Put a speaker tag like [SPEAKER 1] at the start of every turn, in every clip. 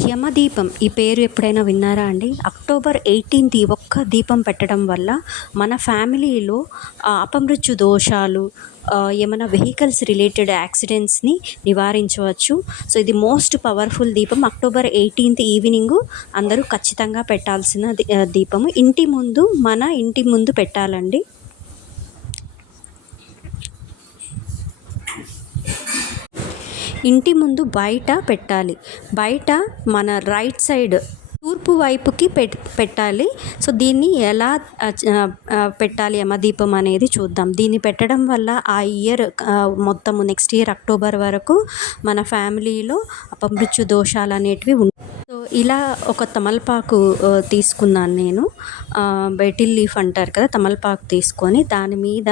[SPEAKER 1] యమదీపం ఈ పేరు ఎప్పుడైనా విన్నారా అండి? అక్టోబర్ ఎయిటీన్త్ ఈ ఒక్క దీపం పెట్టడం వల్ల మన ఫ్యామిలీలో అపమృత్యు దోషాలు ఏమైనా వెహికల్స్ రిలేటెడ్ యాక్సిడెంట్స్ని నివారించవచ్చు. సో ఇది మోస్ట్ పవర్ఫుల్ దీపం. అక్టోబర్ ఎయిటీన్త్ ఈవినింగ్ అందరూ ఖచ్చితంగా పెట్టాల్సిన దీపము. ఇంటి ముందు మన ఇంటి ముందు పెట్టాలండి. ఇంటి ముందు బయట పెట్టాలి. బయట మన రైట్ సైడ్ తూర్పు వైపుకి పెట్ పెట్టాలి. సో దీన్ని ఎలా పెట్టాలి యమదీపం అనేది చూద్దాం. దీన్ని పెట్టడం వల్ల ఆ ఇయర్ మొత్తము నెక్స్ట్ ఇయర్ అక్టోబర్ వరకు మన ఫ్యామిలీలో అపమృత్యు దోషాలు అనేటివి సో ఇలా ఒక తమలపాకు తీసుకున్నాను నేను. బెటిల్ లీఫ్ అంటారు కదా తమలపాకు తీసుకొని దాని మీద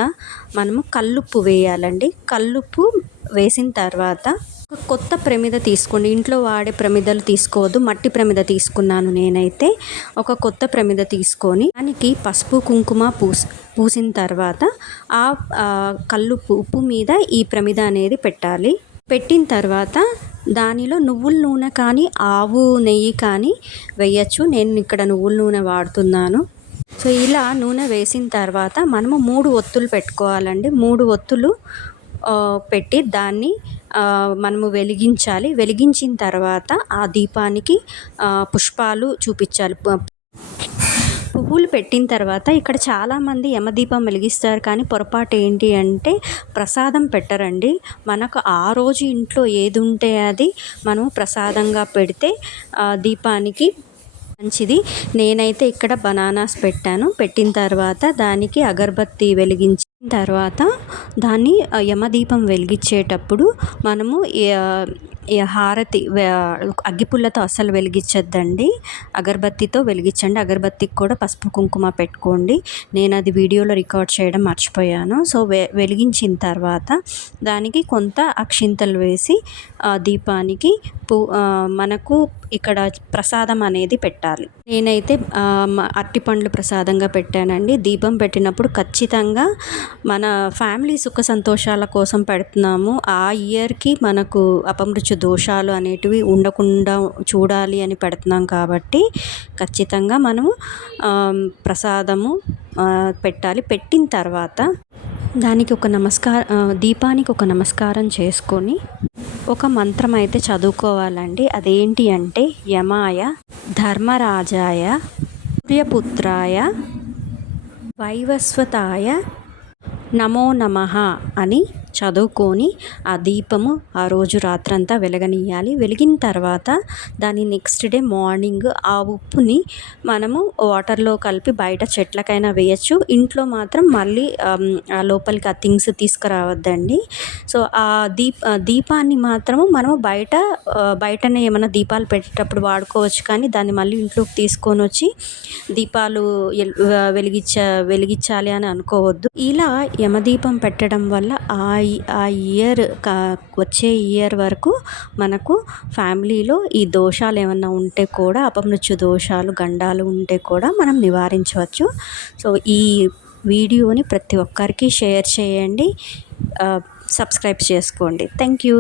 [SPEAKER 1] మనము కల్లుప్పు వేయాలండి. కల్లుప్పు వేసిన తర్వాత కొత్త ప్రమిద తీసుకోండి. ఇంట్లో వాడే ప్రమిదలు తీసుకోవద్దు. మట్టి ప్రమిద తీసుకున్నాను నేనైతే. ఒక కొత్త ప్రమిద తీసుకొని దానికి పసుపు కుంకుమ పూసి పూసిన తర్వాత ఆ కళ్ళు ఉప్పు మీద ఈ ప్రమిద అనేది పెట్టాలి. పెట్టిన తర్వాత దానిలో నువ్వుల నూనె కానీ ఆవు నెయ్యి కానీ వేయచ్చు. నేను ఇక్కడ నువ్వుల నూనె వాడుతున్నాను. సో ఇలా నూనె వేసిన తర్వాత మనము మూడు ఒత్తులు పెట్టుకోవాలండి. మూడు ఒత్తులు పెట్టి దాన్ని మనము వెలిగించాలి. వెలిగించిన తర్వాత ఆ దీపానికి పుష్పాలు చూపించాలి. పువ్వులు పెట్టిన తర్వాత ఇక్కడ చాలామంది యమదీపం వెలిగిస్తారు. కానీ పొరపాటు ఏంటి అంటే ప్రసాదం పెట్టరండి. మనకు ఆ రోజు ఇంట్లో ఏది ఉంటే అది మనం ప్రసాదంగా పెడితే ఆ దీపానికి మంచిది. నేనైతే ఇక్కడ బనానాస్ పెట్టాను. పెట్టిన తర్వాత దానికి అగరబత్తి వెలిగించి తర్వాత దాన్ని యమదీపం వెలిగించేటప్పుడు మనము హారతి అగ్గిపుల్లతో అస్సలు వెలిగించద్దండి. అగరబత్తితో వెలిగించండి. అగరబత్తికి కూడా పసుపు కుంకుమ పెట్టుకోండి. నేను అది వీడియోలో రికార్డ్ చేయడం మర్చిపోయాను. సో వె వెలిగించిన తర్వాత దానికి కొంత అక్షింతలు వేసి ఆ దీపానికి పూ మనకు ఇక్కడ ప్రసాదం అనేది పెట్టాలి. నేనైతే ఆ, పండ్లు అరటిపండ్లు ప్రసాదంగా పెట్టానండి. దీపం పెట్టినప్పుడు ఖచ్చితంగా మన ఫ్యామిలీ సుఖ సంతోషాల కోసం పెడుతున్నాము. ఆ ఇయర్కి మనకు అపమృత్యు దోషాలు అనేటివి ఉండకుండా చూడాలి అని పెడుతున్నాం కాబట్టి ఖచ్చితంగా మనము ప్రసాదము పెట్టాలి. పెట్టిన తర్వాత దానికి ఒక నమస్కార దీపానికి ఒక నమస్కారం చేసుకొని ఒక మంత్రం అయితే చదువుకోవాలండి. అదేంటి అంటే యమాయ ధర్మరాజాయ సూర్యపుత్రాయ వైవస్వతాయ నమో నమః అని చదువుకొని ఆ దీపము ఆ రోజు రాత్రంతా వెలగనీయాలి. వెలిగిన తర్వాత దాని నెక్స్ట్ డే మార్నింగ్ ఆ ఉప్పుని మనము వాటర్లో కలిపి బయట చెట్లకైనా వేయచ్చు. ఇంట్లో మాత్రం మళ్ళీ ఆ లోపలికి ఆ థింగ్స్ తీసుకురావద్దండి. సో ఆ దీప దీపాన్ని మాత్రము మనము బయట బయటనే ఏమైనా దీపాలు పెట్టేటప్పుడు వాడుకోవచ్చు కానీ దాన్ని మళ్ళీ ఇంట్లోకి తీసుకొని వచ్చి దీపాలు వెలిగించ వెలిగించాలి అని అనుకోవద్దు. ఇలా యమదీపం పెట్టడం వల్ల ఆ ఆ ఇయర్ కా వచ్చే ఇయర్ వరకు మనకు ఫ్యామిలీలో ఈ దోషాలు ఏమన్నా ఉంటే కూడా అపమృత్యు దోషాలు గండాలు ఉంటే కూడా మనం నివారించవచ్చు. సో ఈ వీడియోని ప్రతి ఒక్కరికి షేర్ చేయండి. సబ్స్క్రైబ్ చేసుకోండి. Thank you.